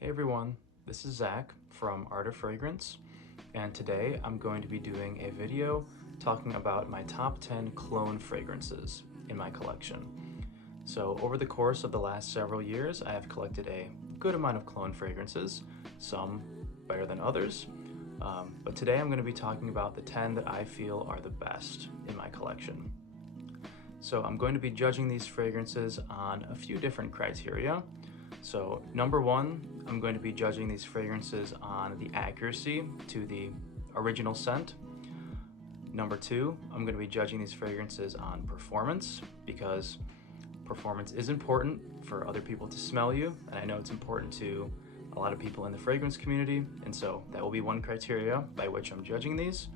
Hey everyone, this is Zach from Art of Fragrance, and today I'm going to be doing a video talking about my top 10 clone fragrances in my collection. So over the course of the last several years, I have collected a good amount of clone fragrances, some better than others, but today I'm going to be talking about the 10 that I feel are the best in my collection. So I'm going to be judging these fragrances on a few different criteria. So number one, I'm going to be judging these fragrances on the accuracy to the original scent. Number two, I'm going to be judging these fragrances on performance, because performance is important for other people to smell you, and I know it's important to a lot of people in the fragrance community, and so that will be one criteria by which I'm judging these.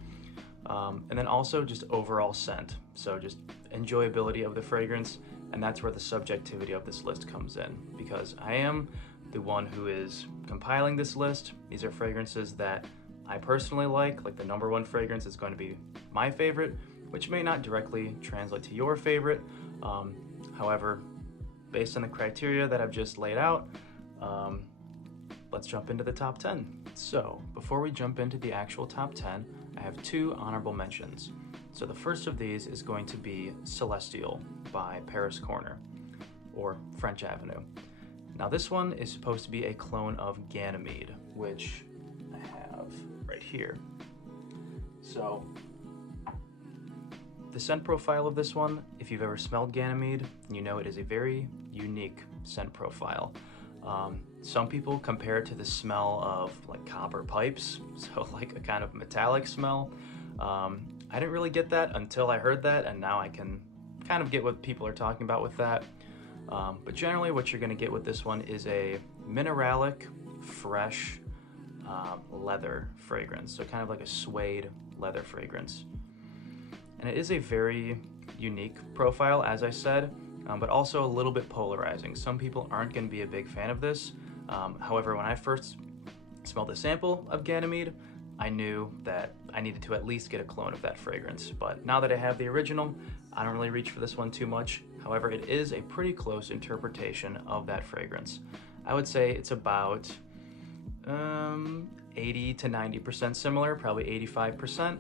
And then also just overall scent, so just enjoyability of the fragrance, and that's where the subjectivity of this list comes in, because I am the one who is compiling this list. These are fragrances that I personally like the number one fragrance is going to be my favorite, which may not directly translate to your favorite. However, based on the criteria that I've just laid out, let's jump into the top 10. So before we jump into the actual top 10, I have two honorable mentions. So the first of these is going to be Celestial by Paris Corner, or French Avenue. Now this one is supposed to be a clone of Ganymede, which I have right here. So the scent profile of this one, if you've ever smelled Ganymede, you know it is a very unique scent profile. Some people compare it to the smell of copper pipes, so a kind of metallic smell. I didn't really get that until I heard that, and now I can kind of get what people are talking about with that. But generally what you're going to get with this one is a mineralic, fresh leather fragrance, so kind of like a suede leather fragrance. And it is a very unique profile, as I said, but also a little bit polarizing. Some people aren't going to be a big fan of this. However, when I first smelled a sample of Ganymede, I knew that I needed to at least get a clone of that fragrance. But now that I have the original, I don't really reach for this one too much. However, it is a pretty close interpretation of that fragrance. I would say it's about 80 to 90% similar, probably 85%.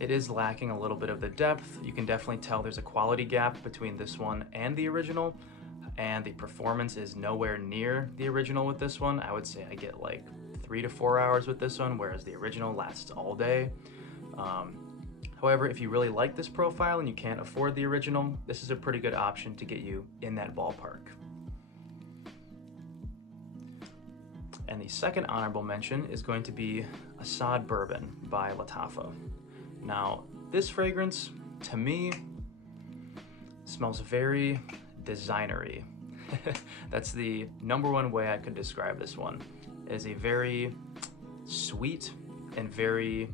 It is lacking a little bit of the depth. You can definitely tell there's a quality gap between this one and the original, and the performance is nowhere near the original with this one. I would say I get 3 to 4 hours with this one, whereas the original lasts all day. However, if you really like this profile and you can't afford the original, this is a pretty good option to get you in that ballpark. And the second honorable mention is going to be Assad Bourbon by Lattafa. Now, this fragrance, to me, smells very designery. That's the number one way I could describe this one. It is a very sweet and very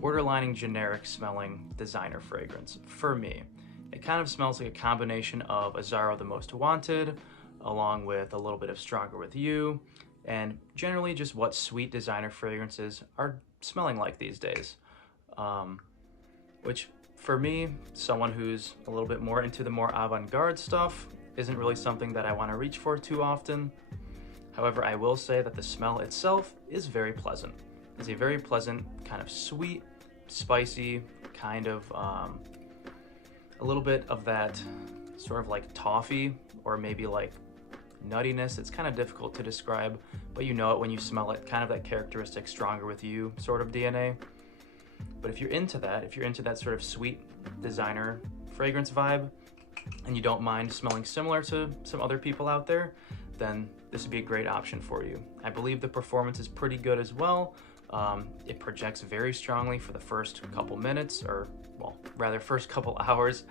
borderlining generic smelling designer fragrance for me. It kind of smells like a combination of Azzaro The Most Wanted, along with a little bit of Stronger With You, and generally just what sweet designer fragrances are smelling like these days. Which for me, someone who's a little bit more into the more avant-garde stuff, isn't really something that I want to reach for too often. However, I will say that the smell itself is very pleasant. It's a very pleasant, kind of sweet, spicy, kind of a little bit of that sort of toffee, or maybe nuttiness. It's kind of difficult to describe, but you know it when you smell it, kind of that characteristic Stronger With You sort of DNA. But if you're into that sort of sweet designer fragrance vibe, and you don't mind smelling similar to some other people out there, then this would be a great option for you. I believe the performance is pretty good as well. It projects very strongly for the first couple minutes, or rather first couple hours,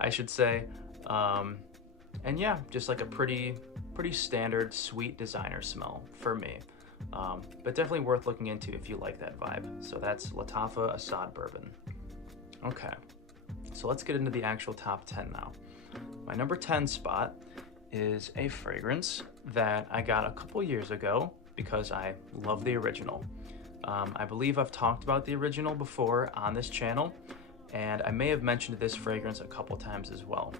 I should say. And yeah, just a pretty standard sweet designer smell for me. But definitely worth looking into if you like that vibe. So that's Lattafa Assad Bourbon. Okay, so let's get into the actual top 10 now. My number 10 spot is a fragrance that I got a couple years ago because I love the original. I believe I've talked about the original before on this channel, and I may have mentioned this fragrance a couple times as well.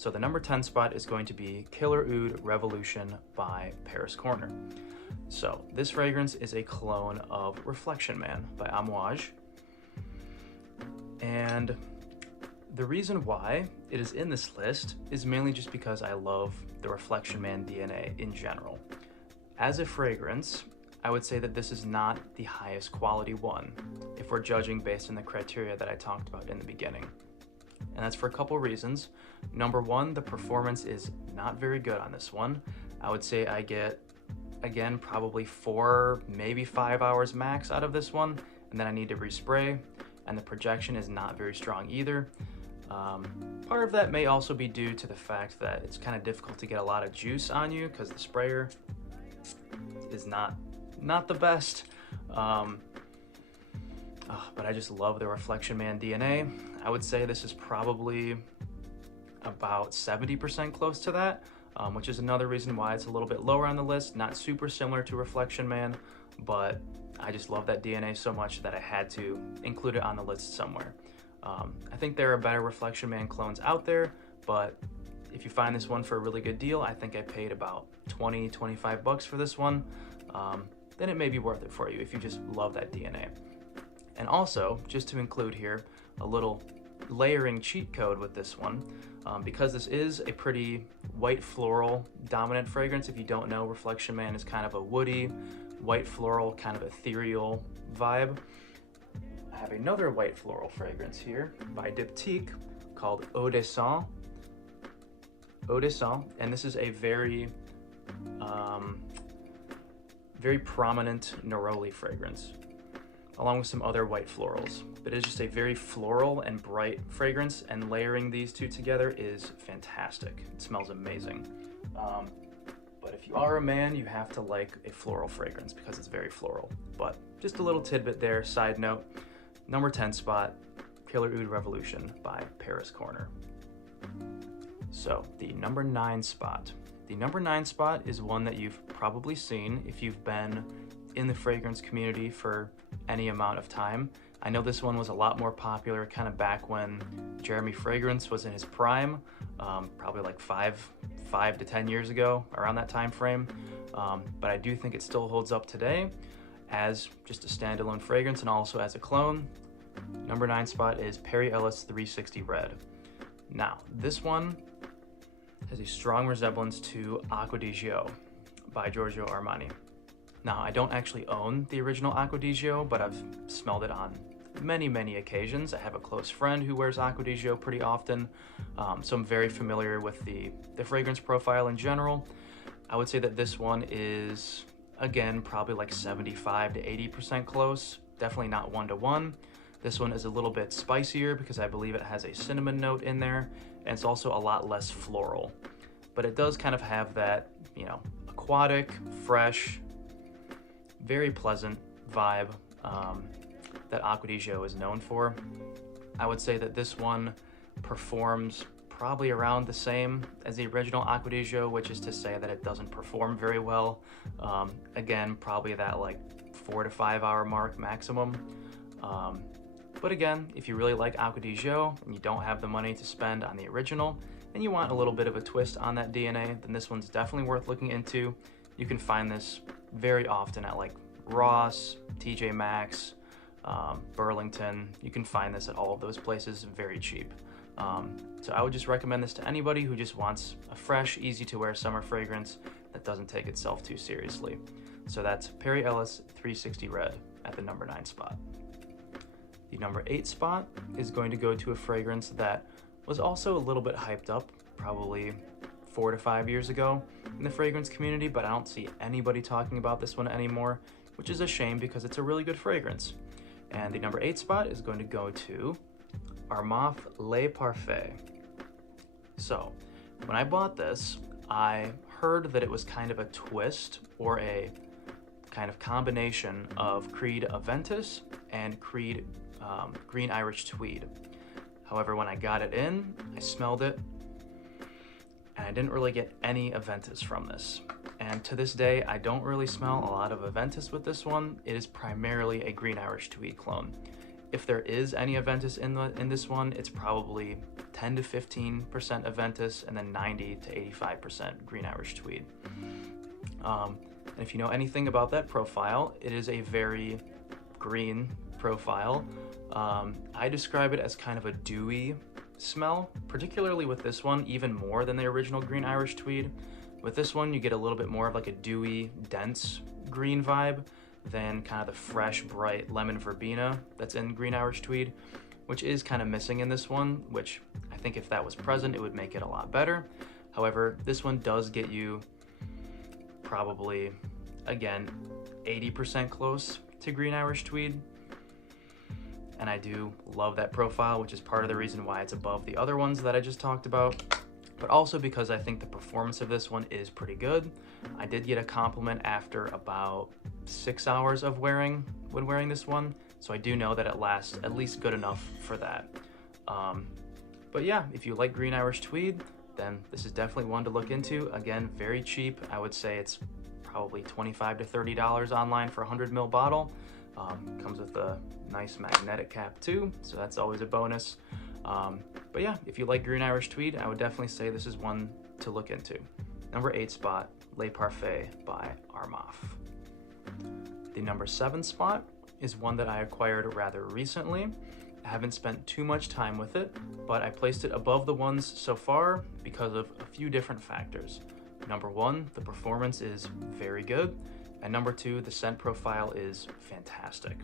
So the number 10 spot is going to be Killer Oud Revolution by Paris Corner. So this fragrance is a clone of Reflection Man by Amouage. And the reason why it is in this list is mainly just because I love the Reflection Man DNA in general. As a fragrance, I would say that this is not the highest quality one, if we're judging based on the criteria that I talked about in the beginning. And that's for a couple reasons. Number one, the performance is not very good on this one. I would say I get, again, probably 4, maybe 5 hours max out of this one, and then I need to respray, and the projection is not very strong either. Part of that may also be due to the fact that it's kind of difficult to get a lot of juice on you because the sprayer is not the best. But I just love the Reflection Man DNA. I would say this is probably about 70% close to that, which is another reason why it's a little bit lower on the list. Not super similar to Reflection Man, but I just love that DNA so much that I had to include it on the list somewhere. I think there are better Reflection Man clones out there, but if you find this one for a really good deal, I think I paid about 20-25 bucks for this one, then it may be worth it for you if you just love that DNA. And also, just to include here, a little layering cheat code with this one, because this is a pretty white floral dominant fragrance. If you don't know, Reflection Man is kind of a woody, white floral, kind of ethereal vibe. I have another white floral fragrance here by Diptyque called Eau de Sang. Eau de Sang, and this is a very prominent neroli fragrance, along with some other white florals. But it's just a very floral and bright fragrance, and layering these two together is fantastic. It smells amazing. But if you are a man, you have to like a floral fragrance because it's very floral. But just a little tidbit there, side note. Number 10 spot, Killer Oud Revolution by Paris Corner. So the number 9 spot. The number 9 spot is one that you've probably seen if you've been in the fragrance community for any amount of time. I know this one was a lot more popular kind of back when Jeremy Fragrance was in his prime, probably like 5 to 10 years ago, around that time frame. But I do think it still holds up today as just a standalone fragrance and also as a clone. Number 9 spot is Perry Ellis 360 Red. Now, this one has a strong resemblance to Acqua di Gio by Giorgio Armani. Now, I don't actually own the original Acqua di Gio, but I've smelled it on many occasions. I have a close friend who wears Acqua di Gio pretty often, so I'm very familiar with the fragrance profile in general. I would say that this one is, again, probably like 75 to 80% close, definitely not 1-to-1. This one is a little bit spicier because I believe it has a cinnamon note in there, and it's also a lot less floral. But it does kind of have that, you know, aquatic, fresh, very pleasant vibe that Acqua di Gio is known for. I would say that this one performs probably around the same as the original Acqua di Gio, which is to say that it doesn't perform very well. Again, probably that like 4 to 5 hour mark maximum. But again, if you really like Acqua di Gio and you don't have the money to spend on the original and you want a little bit of a twist on that DNA, then this one's definitely worth looking into. You can find this very often at like Ross, TJ Maxx, Burlington. You can find this at all of those places very cheap. So I would just recommend this to anybody who just wants a fresh, easy to wear summer fragrance that doesn't take itself too seriously. So that's Perry Ellis 360 Red at the number 9 spot. The number 8 spot is going to go to a fragrance that was also a little bit hyped up, probably 4 to 5 years ago in the fragrance community, but I don't see anybody talking about this one anymore, which is a shame because it's a really good fragrance. And the number 8 spot is going to go to Armaf Le Parfait. So when I bought this, I heard that it was kind of a twist or a kind of combination of Creed Aventus and Creed Green Irish Tweed. However, when I got it in, I smelled it, and I didn't really get any Aventus from this. And to this day, I don't really smell a lot of Aventus with this one. It is primarily a Green Irish Tweed clone. If there is any Aventus in this one, it's probably 10 to 15% Aventus, and then 90 to 85% Green Irish Tweed. And if you know anything about that profile, it is a very green profile. I describe it as kind of a dewy smell, particularly with this one, even more than the original Green Irish Tweed. With this one, you get a little bit more of like a dewy, dense green vibe than kind of the fresh, bright lemon verbena that's in Green Irish Tweed, which is kind of missing in this one, which I think if that was present, it would make it a lot better. However, this one does get you probably, again, 80% close to Green Irish Tweed. And I do love that profile, which is part of the reason why it's above the other ones that I just talked about, but also because I think the performance of this one is pretty good. I did get a compliment after about 6 hours of when wearing this one, so I do know that it lasts at least good enough for that. But yeah, if you like Green Irish Tweed, then this is definitely one to look into. Again, very cheap. I would say it's probably $25 to $30 online for a 100 ml bottle. Comes with a nice magnetic cap too, so that's always a bonus. But yeah, if you like Green Irish Tweed, I would definitely say this is one to look into. Number 8 spot, Le Parfait by Armaf. The number 7 spot is one that I acquired rather recently. I haven't spent too much time with it, but I placed it above the ones so far because of a few different factors. Number 1, the performance is very good, and number 2, the scent profile is fantastic.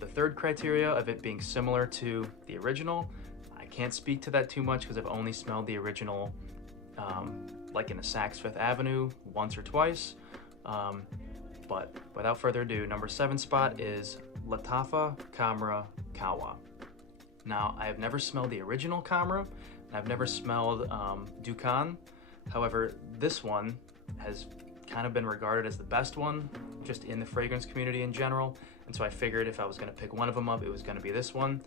The third criteria of it being similar to the original, I can't speak to that too much because I've only smelled the original like in a Saks Fifth Avenue once or twice. But without further ado, number 7 spot is Lattafa Camera Kawa. Now, I have never smelled the original Camera, and I've never smelled Dukan. However, this one has kind of been regarded as the best one just in the fragrance community in general, and so I figured if I was going to pick one of them up, it was going to be this one,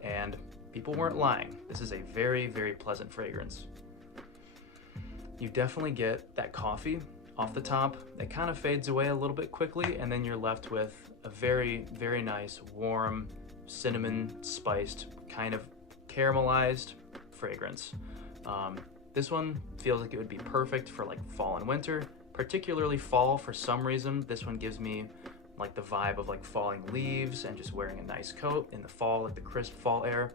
and people weren't lying. This is a very, very pleasant fragrance. You definitely get that coffee off the top. It kind of fades away a little bit quickly, and then you're left with a very, very nice, warm, cinnamon spiced, kind of caramelized fragrance. This one feels like it would be perfect for like fall and winter, particularly fall. For some reason, this one gives me like the vibe of like falling leaves and just wearing a nice coat in the fall, like the crisp fall air.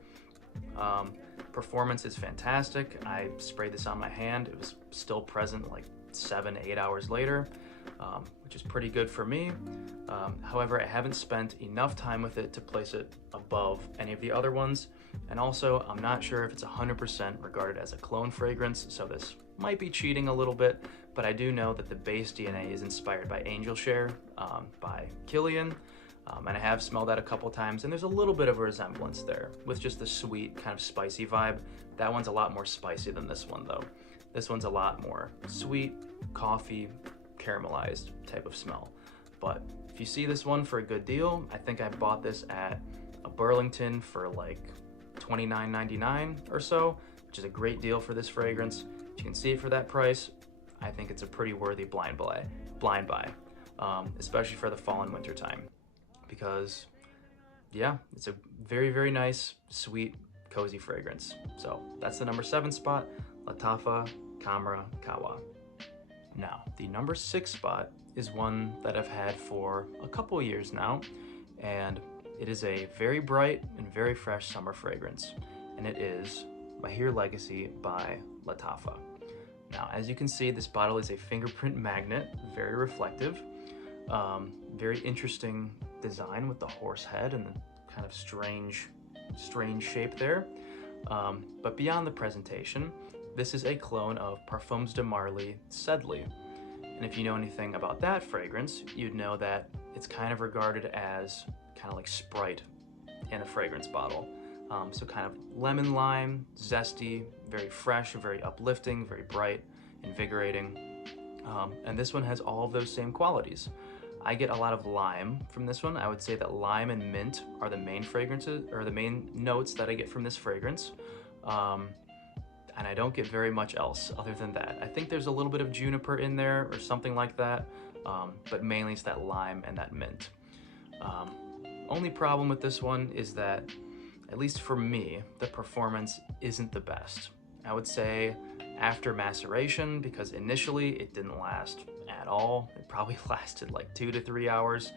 Performance is fantastic. I sprayed this on my hand. It was still present like 7-8 hours later, which is pretty good for me. However, I haven't spent enough time with it to place it above any of the other ones. And also, I'm not sure if it's 100% regarded as a clone fragrance, so this might be cheating a little bit, but I do know that the base DNA is inspired by Angel Share by Kilian. And I have smelled that a couple times, and there's a little bit of a resemblance there with just the sweet, kind of spicy vibe. That one's a lot more spicy than this one, though. This one's a lot more sweet, coffee, caramelized type of smell. But if you see this one for a good deal, I think I bought this at a Burlington for like $29.99 or so, which is a great deal for this fragrance. If you can see it for that price, I think it's a pretty worthy blind buy, especially for the fall and winter time. Because yeah, it's a very, very nice, sweet, cozy fragrance. So that's the number 7 spot, Lattafa Camera Kawa. Now, the number 6 spot is one that I've had for a couple years now, and it is a very bright and very fresh summer fragrance, and it is Mahir Legacy by Lattafa. Now, as you can see, this bottle is a fingerprint magnet, very reflective, very interesting design with the horse head and the kind of strange shape there. But beyond the presentation, this is a clone of Parfums de Marly Sedley. And if you know anything about that fragrance, you'd know that it's kind of regarded as kind of like Sprite in a fragrance bottle. So kind of lemon lime, zesty, very fresh, very uplifting, very bright, invigorating. And this one has all of those same qualities. I get a lot of lime from this one. I would say that lime and mint are the main fragrances, or the main notes that I get from this fragrance. And I don't get very much else other than that. I think there's a little bit of juniper in there or something like that, but mainly it's that lime and that mint. Only problem with this one is that at least for me, the performance isn't the best. I would say after maceration, because initially it didn't last at all. It probably lasted like 2 to 3 hours.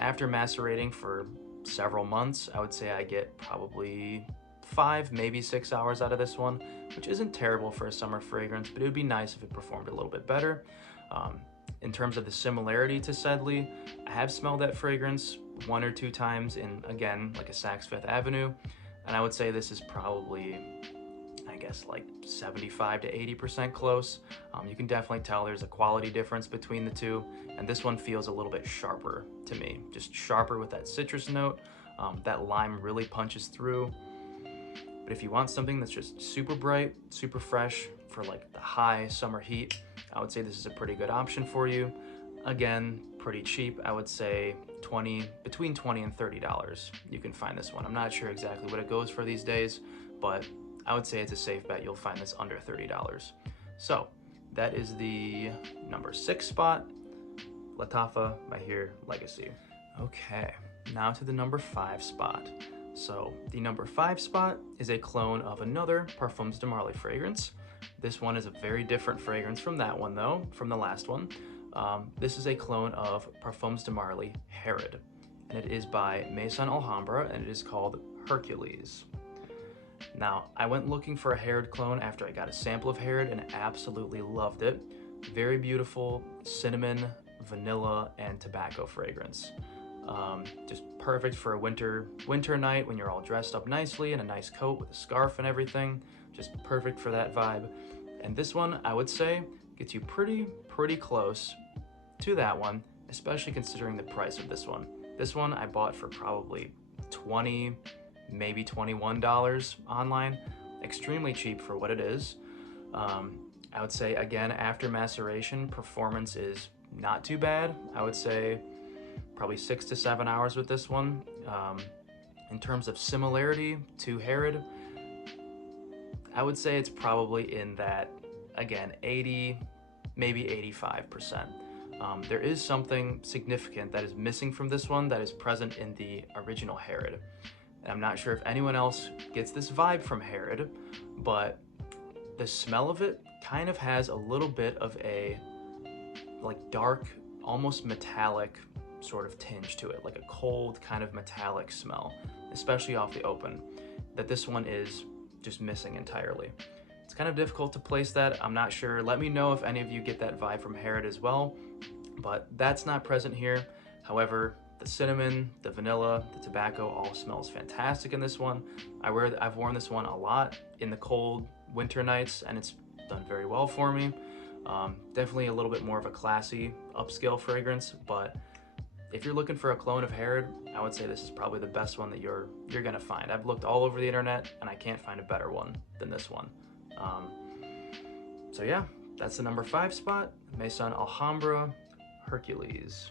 After macerating for several months, I would say I get probably 5, maybe 6 hours out of this one, which isn't terrible for a summer fragrance, but it would be nice if it performed a little bit better. In terms of the similarity to Sedley, I have smelled that fragrance 1 or 2 times in, again, like a Saks Fifth Avenue, and I would say this is probably, I guess, like 75 to 80% close. You can definitely tell there's a quality difference between the two, and this one feels a little bit sharper to me, just sharper with that citrus note. That lime really punches through. But if you want something that's just super bright, super fresh for like the high summer heat, I would say this is a pretty good option for you. Again, pretty cheap. I would say between $20 and $30. You can find this one. I'm not sure exactly what it goes for these days, but I would say it's a safe bet you'll find this under $30. So that is the number 6 spot, Lattafa Mahir Legacy. Okay, now to the number 5 spot. So the number 5 spot is a clone of another Parfums de Marly fragrance. This one is a very different fragrance from that one though, from the last one. This is a clone of Parfums de Marly Herod, and it is by Maison Alhambra, and it is called Hercules. Now, I went looking for a Herod clone after I got a sample of Herod and absolutely loved it. Very beautiful cinnamon, vanilla, and tobacco fragrance. Just perfect for a winter night when you're all dressed up nicely in a nice coat with a scarf and everything. Just perfect for that vibe. And this one, I would say, gets you pretty close to that one, especially considering the price of this one. This one I bought for probably $20, maybe $21 online. Extremely cheap for what it is. I would say, again, after maceration, performance is not too bad. I would say probably 6 to 7 hours with this one. In terms of similarity to Herod, I would say it's probably in that, again, 80, maybe 85%. There is something significant that is missing from this one that is present in the original Herod. And I'm not sure if anyone else gets this vibe from Herod, but the smell of it kind of has a little bit of a like dark, almost metallic sort of tinge to it, like a cold kind of metallic smell, especially off the open, that this one is just missing entirely. It's kind of difficult to place that. I'm not sure. Let me know if any of you get that vibe from Herod as well, but that's not present here. However, the cinnamon, the vanilla, the tobacco all smells fantastic in this one. I've worn this one a lot in the cold winter nights, and it's done very well for me. Definitely a little bit more of a classy upscale fragrance, but if you're looking for a clone of Herod, I would say this is probably the best one that you're gonna find. I've looked all over the internet and I can't find a better one than this one. So yeah, that's the number 5 spot, Maison Alhambra Hercules.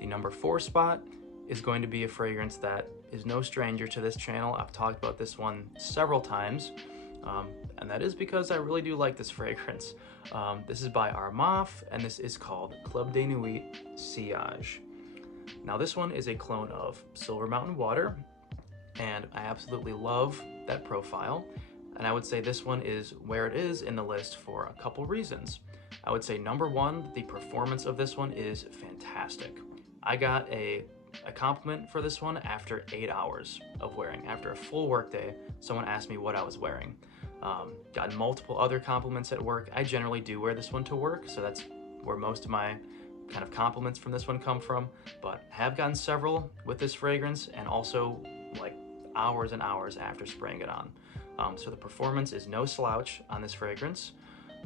The number 4 spot is going to be a fragrance that is no stranger to this channel. I've talked about this one several times, and that is because I really do like this fragrance. This is by Armaf, and this is called Club de Nuit Sillage. Now this one is a clone of Silver Mountain Water, and I absolutely love that profile. And I would say this one is where it is in the list for a couple reasons. I would say number 1, the performance of this one is fantastic. I got a compliment for this one after 8 hours of wearing. After a full workday, someone asked me what I was wearing. Got multiple other compliments at work. I generally do wear this one to work, so that's where most of my kind of compliments from this one come from, but have gotten several with this fragrance, and also like hours and hours after spraying it on. So the performance is no slouch on this fragrance.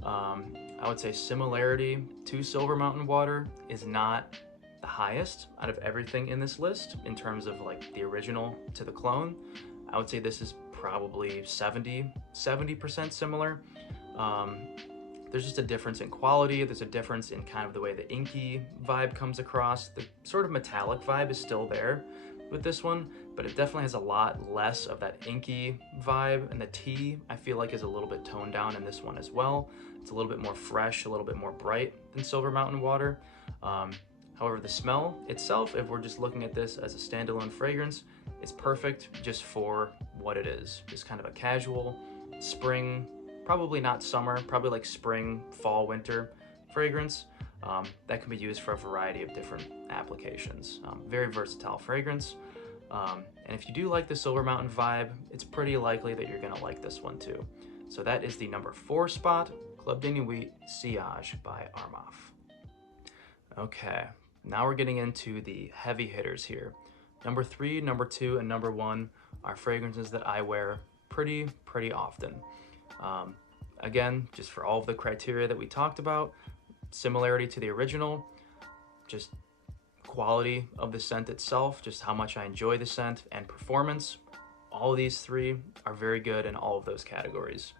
I would say similarity to Silver Mountain Water is not the highest out of everything in this list in terms of like the original to the clone. I would say this is probably 70% similar. There's just a difference in quality. There's a difference in kind of the way the inky vibe comes across. The sort of metallic vibe is still there with this one, but it definitely has a lot less of that inky vibe, and the tea I feel like is a little bit toned down in this one as well. It's a little bit more fresh, a little bit more bright than Silver Mountain Water. However, the smell itself, if we're just looking at this as a standalone fragrance, it's perfect just for what it is. Just kind of a casual spring, probably not summer, probably like spring, fall, winter fragrance that can be used for a variety of different applications. Very versatile fragrance. And if you do like the Silver Mountain vibe, it's pretty likely that you're gonna like this one too. So that is the number 4 spot, Club de Nuit Sillage by Armaf. Okay, now we're getting into the heavy hitters here. Number 3, number 2, and number 1 are fragrances that I wear pretty often. Again, just for all of the criteria that we talked about, similarity to the original, just quality of the scent itself, just how much I enjoy the scent, and performance. All of these 3 are very good in all of those categories.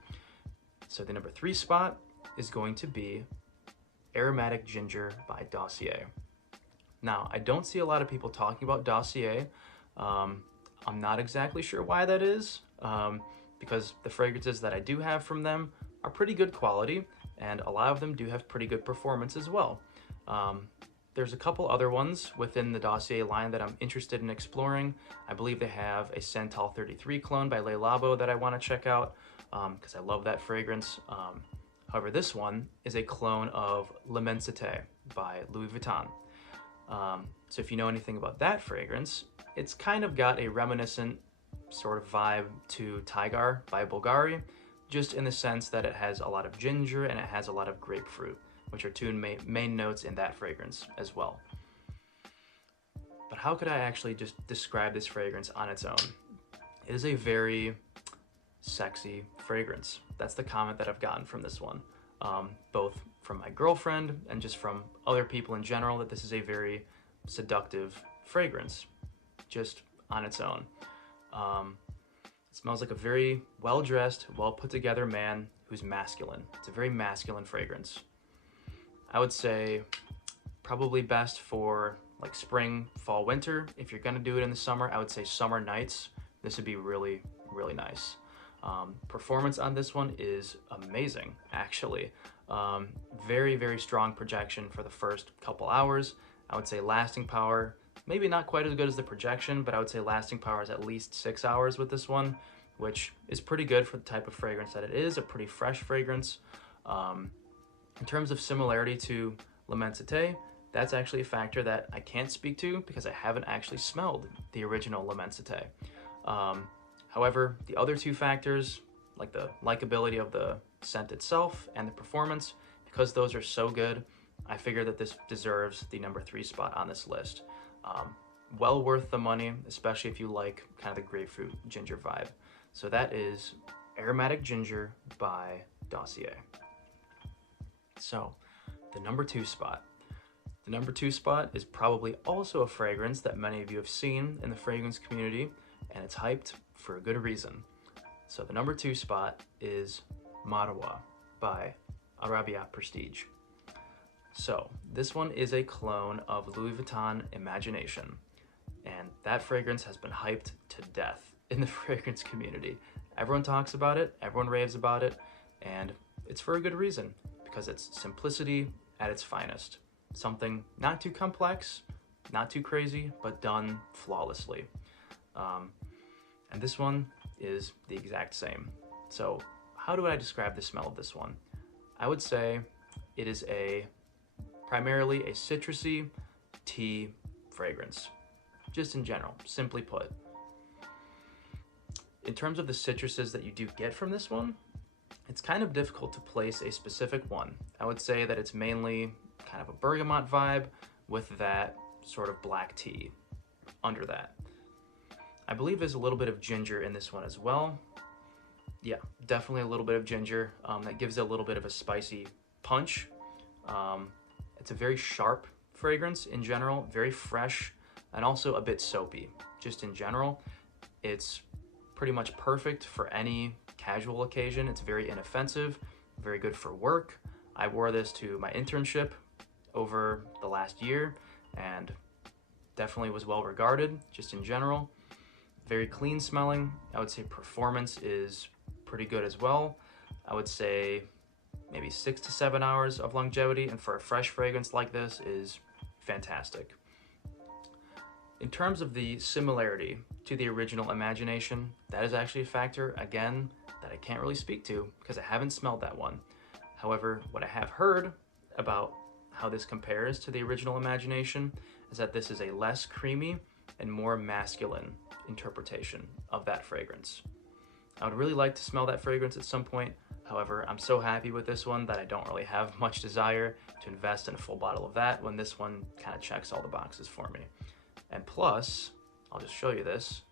So the number 3 spot is going to be Aromatic Ginger by Dossier. Now, I don't see a lot of people talking about Dossier. I'm not exactly sure why that is, because the fragrances that I do have from them are pretty good quality, and a lot of them do have pretty good performance as well. There's a couple other ones within the Dossier line that I'm interested in exploring. I believe they have a Santal 33 clone by Le Labo that I want to check out, because I love that fragrance. However, this one is a clone of L'Immensité by Louis Vuitton. So if you know anything about that fragrance, it's kind of got a reminiscent sort of vibe to Tigar by Bulgari, just in the sense that it has a lot of ginger and it has a lot of grapefruit, which are 2 main notes in that fragrance as well. But how could I actually just describe this fragrance on its own? It is a very sexy fragrance. That's the comment that I've gotten from this one, both from my girlfriend and just from other people in general, that this is a very seductive fragrance, just on its own. It smells like a very well-dressed, well-put-together man who's masculine. It's a very masculine fragrance. I would say probably best for like spring, fall, winter. If you're gonna do it in the summer, I would say summer nights. This would be really nice. Performance on this one is amazing, actually. Very strong projection for the first couple hours. I would say lasting power, maybe not quite as good as the projection, but I would say lasting power is at least 6 hours with this one, which is pretty good for the type of fragrance that it is, a pretty fresh fragrance. In terms of similarity to L'Immensité, that's actually a factor that I can't speak to because I haven't actually smelled the original L'Immensité. However, the other 2 factors, like the likability of the scent itself and the performance, because those are so good, I figure that this deserves the number 3 spot on this list. Well worth the money, especially if you like kind of the grapefruit ginger vibe. So that is Aromatic Ginger by Dossier. So the number 2 spot. The number 2 spot is probably also a fragrance that many of you have seen in the fragrance community, and it's hyped for a good reason. So the number 2 spot is Marwa by Arabiat Prestige. So this one is a clone of Louis Vuitton Imagination, and that fragrance has been hyped to death in the fragrance community. Everyone talks about it, everyone raves about it, and it's for a good reason, because it's simplicity at its finest. Something not too complex, not too crazy, but done flawlessly. And this one is the exact same. So how do I describe the smell of this one? I would say it is primarily a citrusy tea fragrance, just in general, simply put. In terms of the citruses that you do get from this one, it's kind of difficult to place a specific one. I would say that it's mainly kind of a bergamot vibe with that sort of black tea under that. I believe there's a little bit of ginger in this one as well. Yeah, definitely a little bit of ginger. That gives it a little bit of a spicy punch. It's a very sharp fragrance in general, very fresh, and also a bit soapy. Just in general, it's pretty much perfect for any casual occasion. It's very inoffensive, very good for work. I wore this to my internship over the last year and definitely was well regarded, just in general. Very clean smelling. I would say performance is pretty good as well. I would say maybe 6 to 7 hours of longevity, and for a fresh fragrance like this is fantastic. In terms of the similarity to the original Imagination, that is actually a factor, again, that I can't really speak to because I haven't smelled that one. However, what I have heard about how this compares to the original Imagination is that this is a less creamy and more masculine interpretation of that fragrance. I would really like to smell that fragrance at some point. However, I'm so happy with this one that I don't really have much desire to invest in a full bottle of that when this one kind of checks all the boxes for me. And plus, I'll just show you this.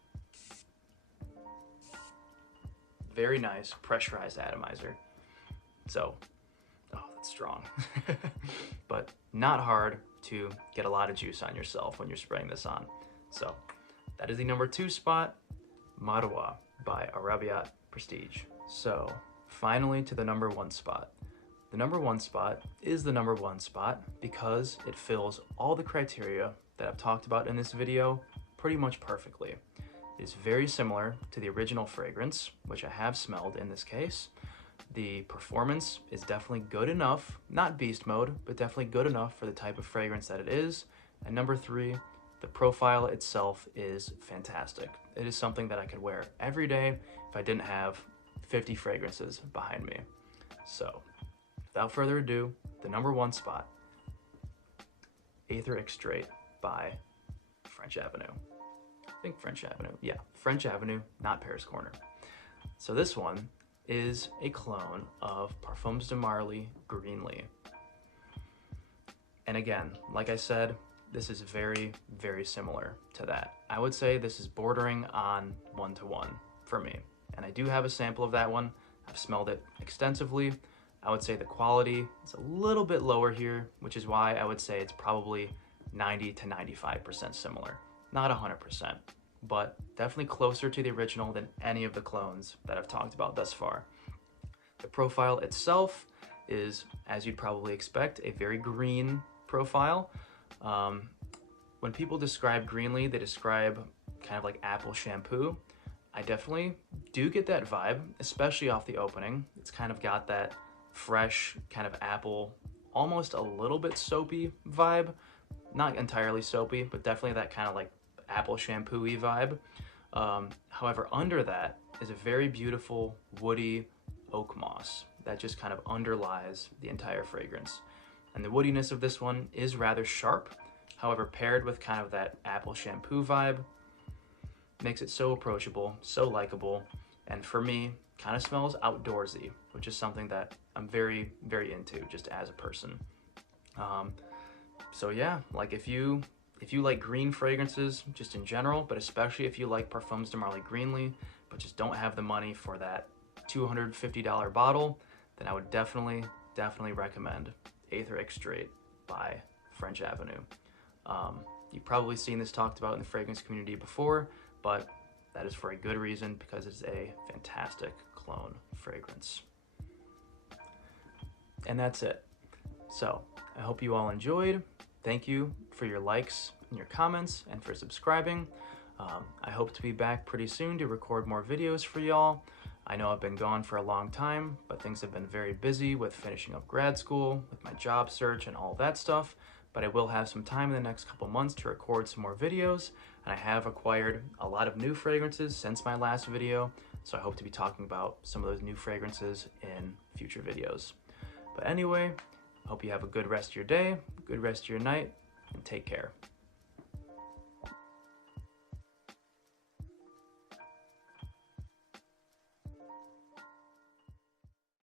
Very nice pressurized atomizer. So, oh, that's strong. But not hard to get a lot of juice on yourself when you're spraying this on. So, that is the number 2 spot, Marwa by Arabiat Prestige. So, finally to the number 1 spot. The number 1 spot is the number 1 spot because it fills all the criteria that I've talked about in this video pretty much perfectly. It is very similar to the original fragrance, which I have smelled in this case. The performance is definitely good enough, not beast mode, but definitely good enough for the type of fragrance that it is. And number 3, the profile itself is fantastic. It is something that I could wear every day if I didn't have 50 fragrances behind me. So, without further ado, the number 1 spot, Aether Extrait by French Avenue. I think French Avenue. Yeah, French Avenue, not Paris Corner. So this one is a clone of Parfums de Marly Greenly. And again, like I said, this is very, very similar to that. I would say this is bordering on 1-to-1 for me. And I do have a sample of that one. I've smelled it extensively. I would say the quality is a little bit lower here, which is why I would say it's probably 90 to 95% similar. Not 100%, but definitely closer to the original than any of the clones that I've talked about thus far. The profile itself is, as you'd probably expect, a very green profile. When people describe Greenly, they describe kind of like apple shampoo. I definitely do get that vibe, especially off the opening. It's kind of got that fresh kind of apple, almost a little bit soapy vibe. Not entirely soapy, but definitely that kind of like apple shampoo-y vibe. However, under that is a very beautiful woody oak moss that just kind of underlies the entire fragrance. And the woodiness of this one is rather sharp. However, paired with kind of that apple shampoo vibe, makes it so approachable, so likable, and for me, kind of smells outdoorsy, which is something that I'm very, very into just as a person. So yeah, like if you like green fragrances just in general, but especially if you like Parfums de Marly Greenly, but just don't have the money for that $250 bottle, then I would definitely recommend Aether Extrait by French Avenue. You've probably seen this talked about in the fragrance community before, but that is for a good reason because it's a fantastic clone fragrance. And that's it. So I hope you all enjoyed. Thank you for your likes and your comments and for subscribing. I hope to be back pretty soon to record more videos for y'all. I know I've been gone for a long time, but things have been very busy with finishing up grad school, with my job search and all that stuff. But I will have some time in the next couple months to record some more videos, and I have acquired a lot of new fragrances since my last video, so I hope to be talking about some of those new fragrances in future videos. But anyway, I hope you have a good rest of your day, good rest of your night, and take care.